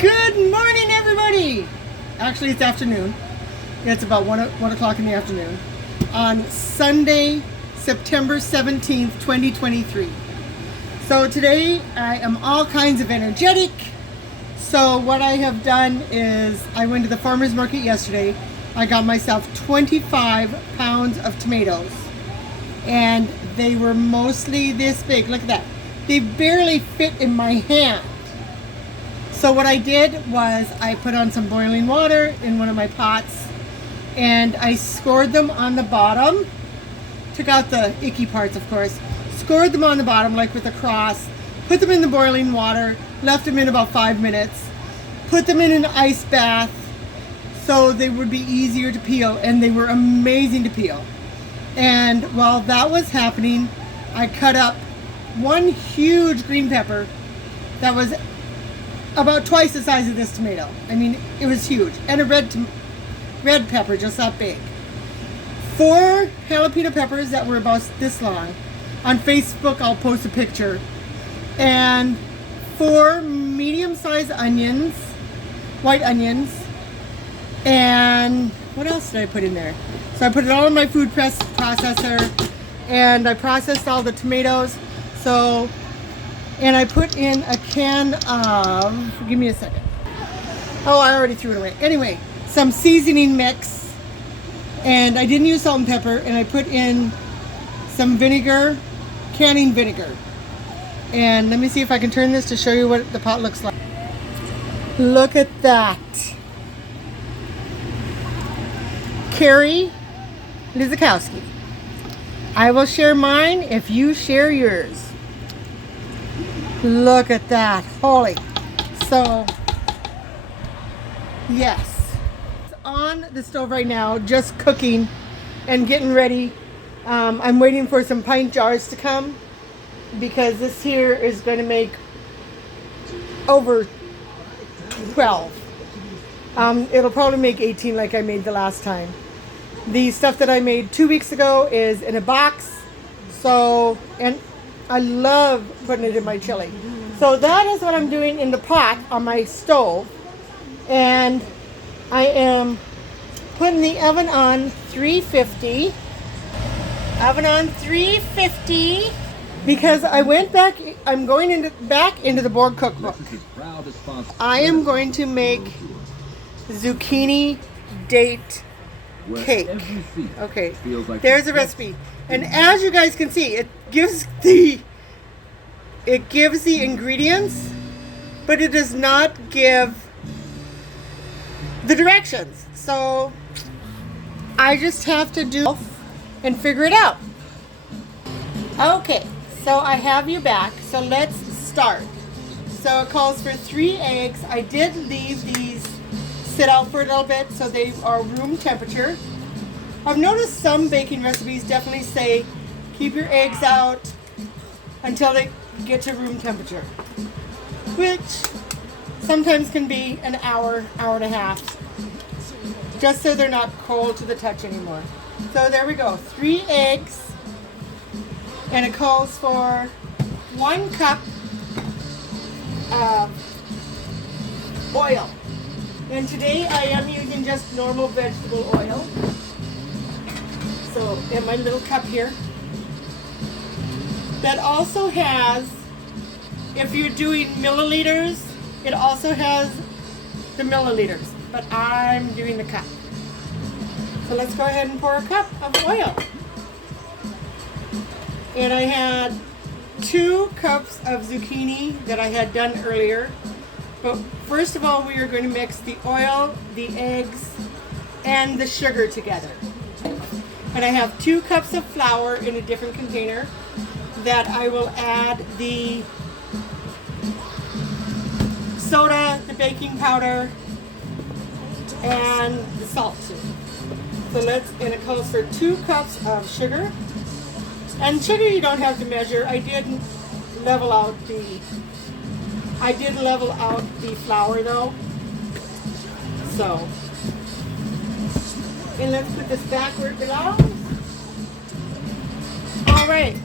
Good morning, everybody! Actually, it's afternoon. It's about 1 o'clock in the afternoon on Sunday, September 17th, 2023. So today I am all kinds of energetic. So what I have done is I went to the farmer's market yesterday. I got myself 25 pounds of tomatoes. And they were mostly this big. Look at that. They barely fit in my hand. So what I did was I put on some boiling water in one of my pots and I scored them on the bottom. Took out the icky parts, of course. Scored them on the bottom like with a cross. Put them in the boiling water. Left them in about 5 minutes. Put them in an ice bath so they would be easier to peel, and they were amazing to peel. And while that was happening, I cut up one huge green pepper that was about twice the size of this tomato. I mean, it was huge. And a red pepper, just that big. 4 jalapeno peppers that were about this long. On Facebook, I'll post a picture. And 4 medium-sized onions, white onions. And what else did I put in there? So I put it all in my food processor, and I processed all the tomatoes. And I put in a can of, give me a second. Oh, I already threw it away. Anyway, some seasoning mix. And I didn't use salt and pepper. And I put in some vinegar, canning vinegar. And let me see if I can turn this to show you what the pot looks like. Look at that. Carrie Lizakowski. I will share mine if you share yours. Look at that. Holy. So, yes. It's on the stove right now, just cooking and getting ready. I'm waiting for some pint jars to come because this here is going to make over 12. It'll probably make 18 like I made the last time. The stuff that I made 2 weeks ago is in a box. So, and I love putting it in my chili. So that is what I'm doing in the pot on my stove. And I am putting the oven on 350. Oven on 350 because I went back, I'm going back into the board cookbook. I am going to make zucchini date cake. Okay, there's a recipe. And as you guys can see, it gives the ingredients, but it does not give the directions. So I just have to do and figure it out. Okay, so I have you back. So let's start. So it calls for 3 eggs. I did leave these sit out for a little bit so they are room temperature. I've noticed some baking recipes definitely say keep your eggs out until they get to room temperature, which sometimes can be an hour, hour and a half, just so they're not cold to the touch anymore. So there we go, 3 eggs, and it calls for 1 cup of oil. And today I am using just normal vegetable oil. So in my little cup here. That also has, if you're doing milliliters, it also has the milliliters. But I'm doing the cup. So let's go ahead and pour a cup of oil. And I had 2 cups of zucchini that I had done earlier. But first of all, we are going to mix the oil, the eggs, and the sugar together. And I have 2 cups of flour in a different container that I will add the soda, the baking powder, and the salt to. So and it calls for 2 cups of sugar. And sugar you don't have to measure. I did level out the flour though. So, and let's put this back where it belongs. All right.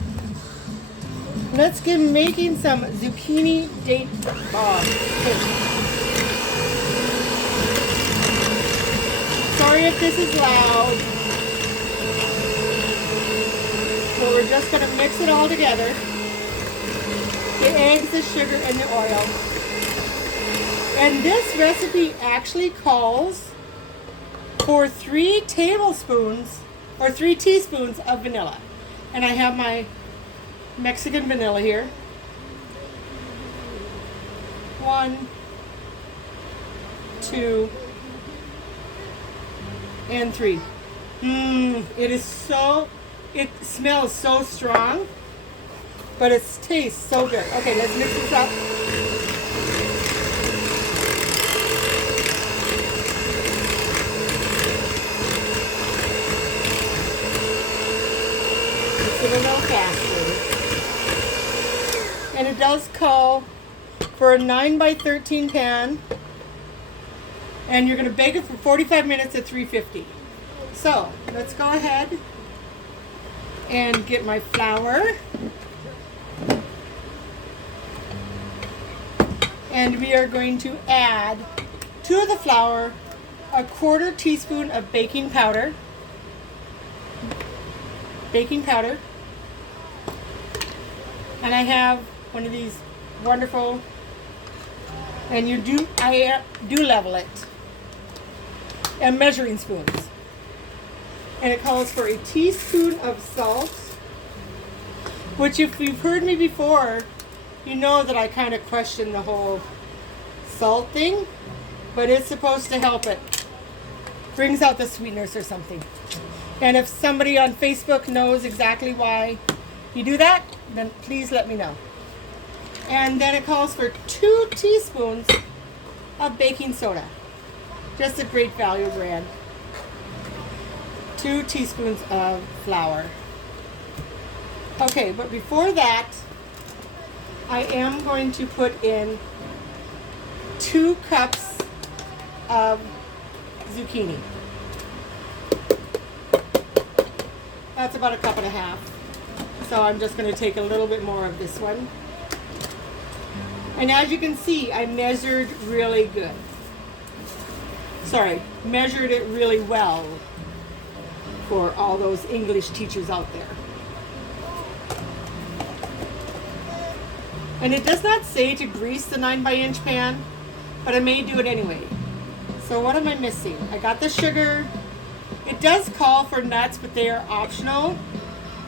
Let's get making some zucchini date cake. if this is loud. So we're just going to mix it all together. The eggs, the sugar, and the oil. And this recipe actually calls for 3 tablespoons or 3 teaspoons of vanilla. And I have my Mexican vanilla here. 1, 2, and 3. It smells so strong, but it tastes so good. Okay, let's mix this up. Mix it a little faster. And it does call for a 9 by 13 pan. And you're going to bake it for 45 minutes at 350. So, let's go ahead and get my flour. And we are going to add to the flour a 1/4 teaspoon of baking powder. And I have one of these wonderful, and I do level it, and measuring spoons. And it calls for a teaspoon of salt, which if you've heard me before, you know that I kind of question the whole salt thing, but it's supposed to help it. Brings out the sweetness or something. And if somebody on Facebook knows exactly why you do that, then please let me know. And then it calls for 2 teaspoons of baking soda. Just a great value brand. 2 teaspoons of flour. Okay, but before that, I am going to put in 2 cups of zucchini. That's about 1.5 cups. So I'm just going to take a little bit more of this one. And as you can see, I measured really good. Measured it really well for all those English teachers out there. And it does not say to grease the 9 by inch pan, but I may do it anyway. So what am I missing? I got the sugar. It does call for nuts, but they are optional.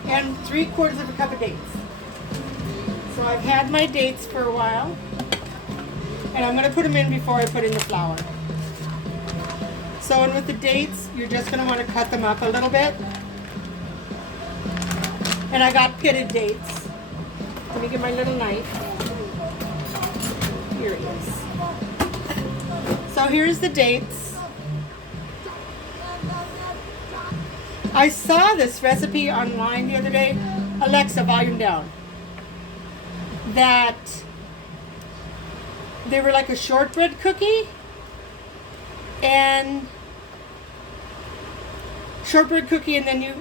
And 3/4 cup of dates. So I've had my dates for a while. And I'm going to put them in before I put in the flour. So, and with the dates, you're just going to want to cut them up a little bit. And I got pitted dates. Let me get my little knife. Here it is. So here's the dates. I saw this recipe online the other day. Alexa, volume down. That they were like a shortbread cookie. And then you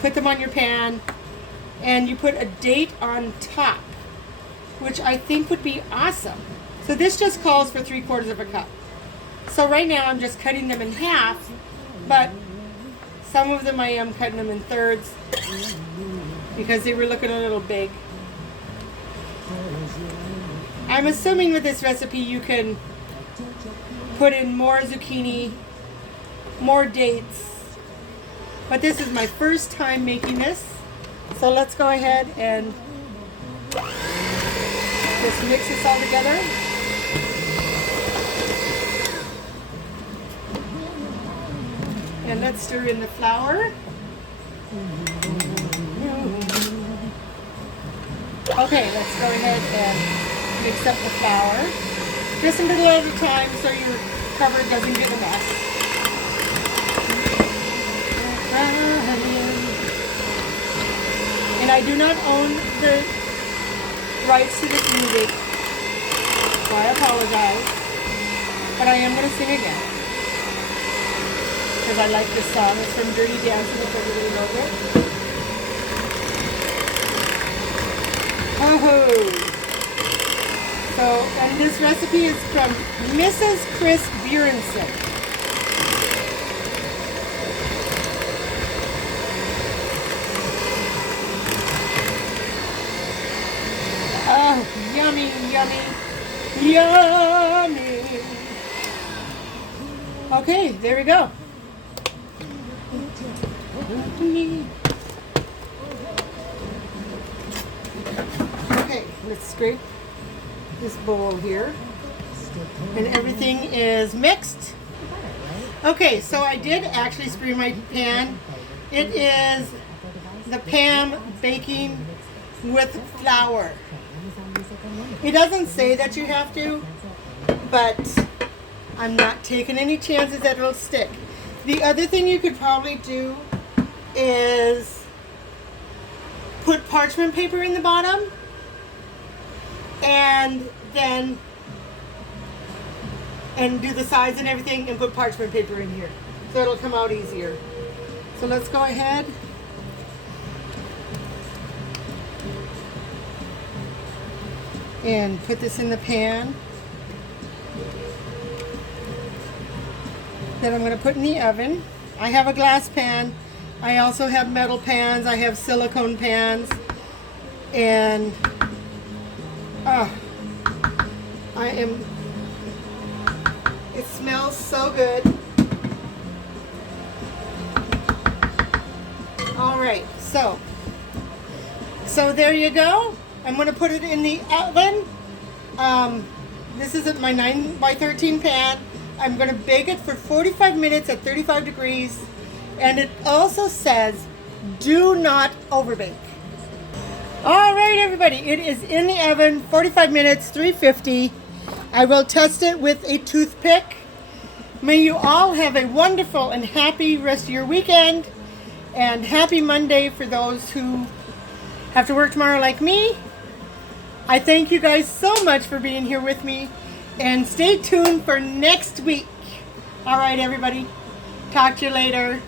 put them on your pan and you put a date on top, which I think would be awesome. So this just calls for 3/4 cup. So right now I'm just cutting them in half, but some of them I am cutting them in thirds because they were looking a little big. I'm assuming with this recipe you can put in more zucchini, more dates, but this is my first time making this. So let's go ahead and just mix this all together. And let's stir in the flour. Okay, let's go ahead and mix up the flour. Just a little at a time so your cover doesn't get a mess. And I do not own the rights to this music, so I apologize. But I am going to sing again, because I like this song. It's from Dirty Dancing, if everybody knows it. Oh-ho! So, and this recipe is from Mrs. Chris Burenson. Yummy, yummy, yummy. Okay, there we go. Okay, let's scrape this bowl here. And everything is mixed. Okay, so I did actually spray my pan. It is the Pam baking with flour. It doesn't say that you have to, but I'm not taking any chances that it'll stick. The other thing you could probably do is put parchment paper in the bottom and then do the sides and everything and put parchment paper in here. So it'll come out easier. So let's go ahead. And put this in the pan. That I'm going to put in the oven. I have a glass pan. I also have metal pans. I have silicone pans. And it smells so good. All right, so there you go. I'm going to put it in the oven. This is my 9x13 pan. I'm going to bake it for 45 minutes at 35 degrees. And it also says, do not overbake. All right, everybody, it is in the oven, 45 minutes, 350. I will test it with a toothpick. May you all have a wonderful and happy rest of your weekend. And happy Monday for those who have to work tomorrow like me. I thank you guys so much for being here with me. And stay tuned for next week. All right, everybody. Talk to you later.